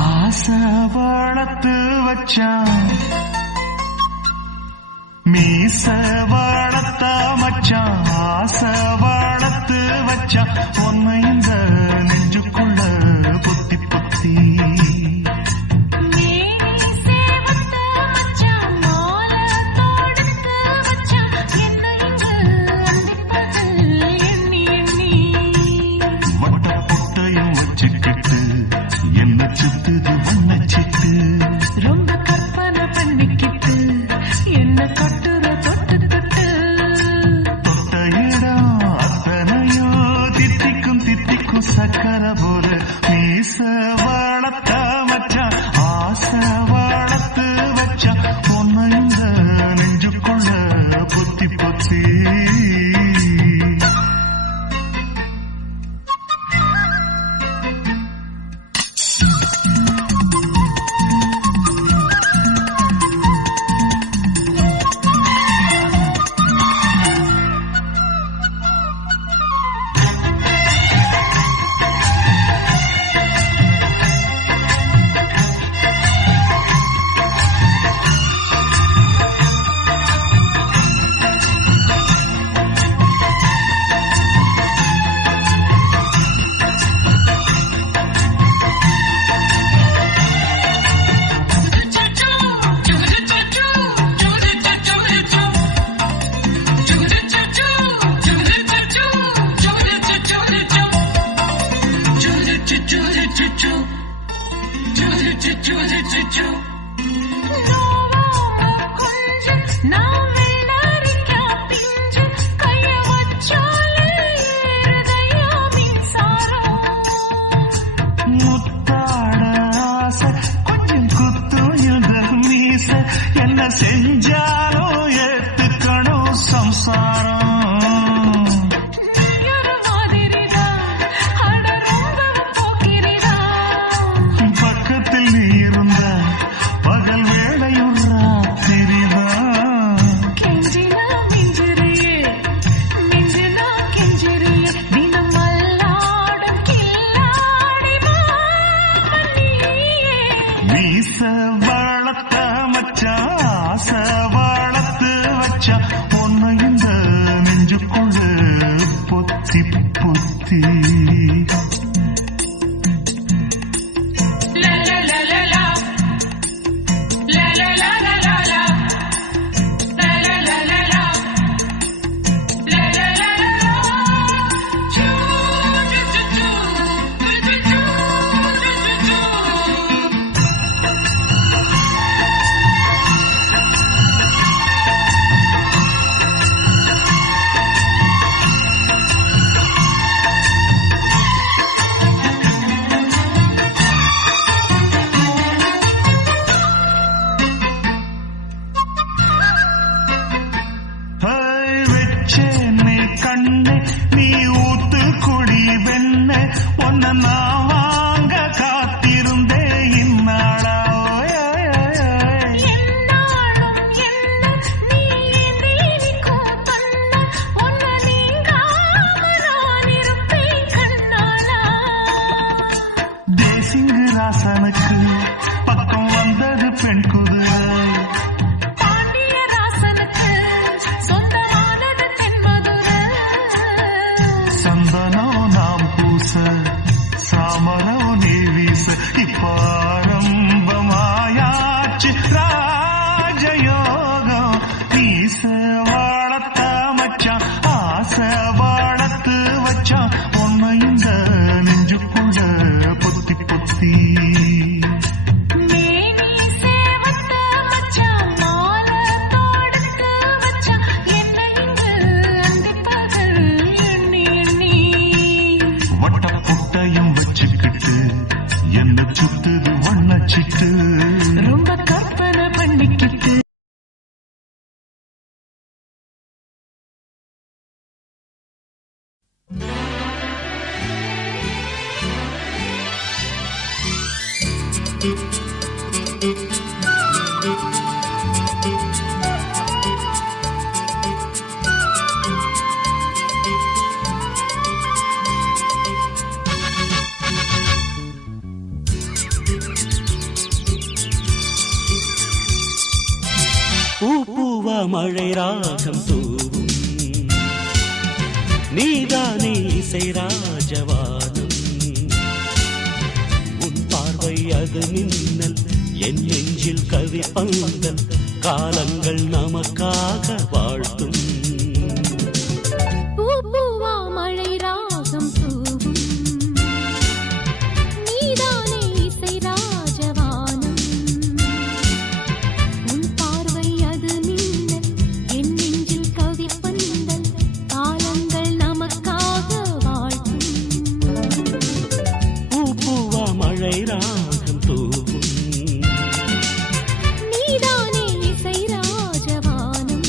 ஆசை வளர்த்து வச்சான் மீச வளர்த்த மச்சான் ஆசை வளர்த்து வச்சான் உன்னை இந்த நெஞ்சுக்குள்ள பொத்தி பொத்தி சுத்துது ஒன்ன சிட்டு ரொம்ப கற்பனை பண்ணிக்கிட்டு என்ன கட்டுற தொட்டு தொட்டு தொட்ட இடம் அத்தனையோ தித்திக்கும் சக்கர போல மீச வளர்த்த மச்சான் ஆசை வளர்த்து வச்சா ஒன்னு இந்த நெஞ்சுக்குள்ள பொத்தி பொத்தி என்ன செஞ்சாலும் ஏத்துக்கணும் சம்சாரம் பக்கத்தில் நீ இருந்த பகல் வேளையும் ராத்திரிதான் கெஞ்சினா மிஞ்சிரியே மிஞ்சினா கெஞ்சிரியே தினம் மல்லாடும் கில்லாடி மீச வளர்த்த மச்சான் ஆசை வளர்த்து வச்சா ஒன்னு இந்த நெஞ்சுக்குள்ள பொத்தி பொத்தி கண்ணே நீ ஊத்து குடி வெண்ண ஒன்ன நான் வாங்க காத்திருந்தே இந்நாளா தேசிங்கு ராசனுக்கு பக்கம் வந்தது பெண் குதிரை சாமரோ நீ வீச இப்பாரம்பமாயாச்சு ராஜயோகம் நீச வளர்த்த மச்சான் ஆசை வளர்த்து வச்சான் ஒன்னு இந்த நெஞ்சுக்குள்ள பொத்தி பொத்தி வட்ட புட்டையும் வச்சுக்கிட்டு பூவா மழை ராகம் தூவும் நீதானே இசை ராஜவானம் உன் பார்வை அது மின்னல் என் நெஞ்சில் கவி பங்கல் காலங்கள் நமக்காக வாழ்த்தும் பூவா மழை ராகம் தூவும் நீதானே இசை ராஜவானம் உன் பார்வை அது மின்னல் என் நெஞ்சில் கவி பந்தல் காலங்கள் நமக்காக வாழ்த்தும் பூவா மழை ராகம் தூவும் நீதானே இசை ராஜவானம்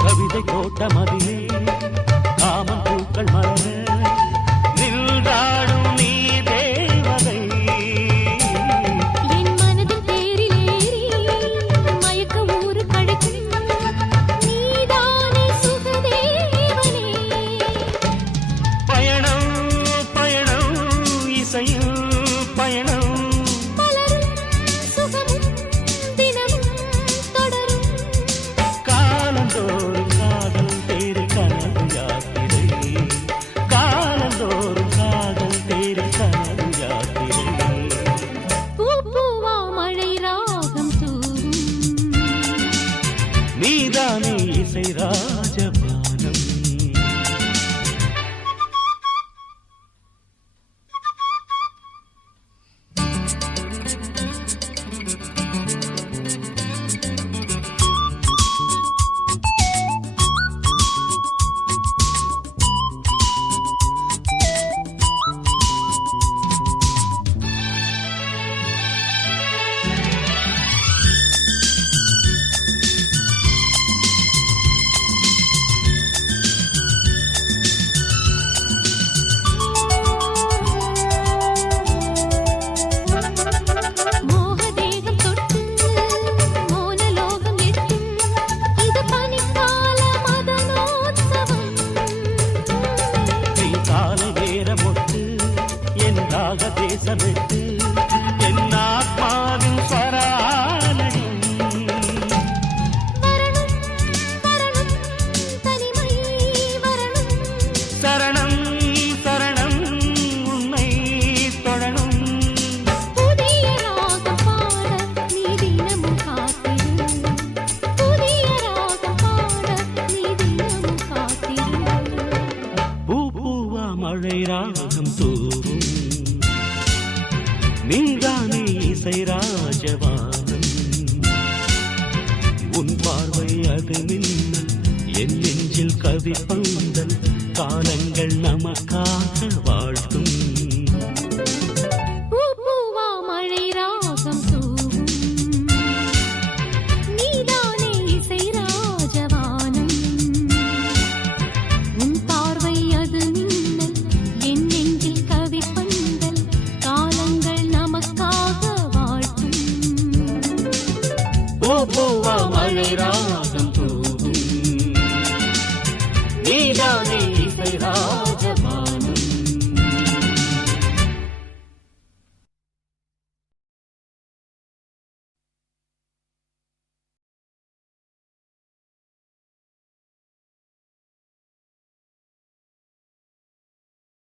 கவிதை கோட்ட மதிலே காமன் பூக்கள் மலர நின்றாடும் நீ தேவதை என் மனதில் தேரிலேறி மயக்க ஊரு கடைக்கும் நீதானே சுகதேவனே பயணம் பயணம் இசையில் பயணம் மலரும் சுகமும் தினமும் தொடரும் காலந்தோறும் காதல் தேடி கனவு யாத்திரை காலந்தோறும் காதல் தேடி கனவு யாத்திரை பூவா மழை ராகம் தூவும் நீதானே இசை ராஜபானம் மோகதேகம் தொட்டு மோனலோகம் எட்டும் இது பனிக்கால மதனோத்சவம் நீ காலை நேரமொட்டு என் ராக தேசமிட்டு என் ஆத்மாவின் ஸ்வராலயம் வரணும் வரணும் தனிமை வரணும் சரணம் சரணம் உன்னை தொடணும் புதிய ராகம் பாட நீ தினமும் காத்திரு புதிய ராகம் பாட நீ தினமும் காத்திரு பூவா மழை ராகம் தூவும் நீதானே இசை ராஜவானம் உன் பார்வை அது மின்னல் என் நெஞ்சில் கவி பந்தல் காலங்கள் நமக்காக வாழ்த்தும் பூவா மழை ராகம் தூவும் நீதானே இசை ராஜவானம் உன் பார்வை அது மின்னல் என் நெஞ்சில் கவி பந்தல் காலங்கள் நமக்காக வாழ்த்தும் பூவா மழை ராகம் தூவும் நீதான்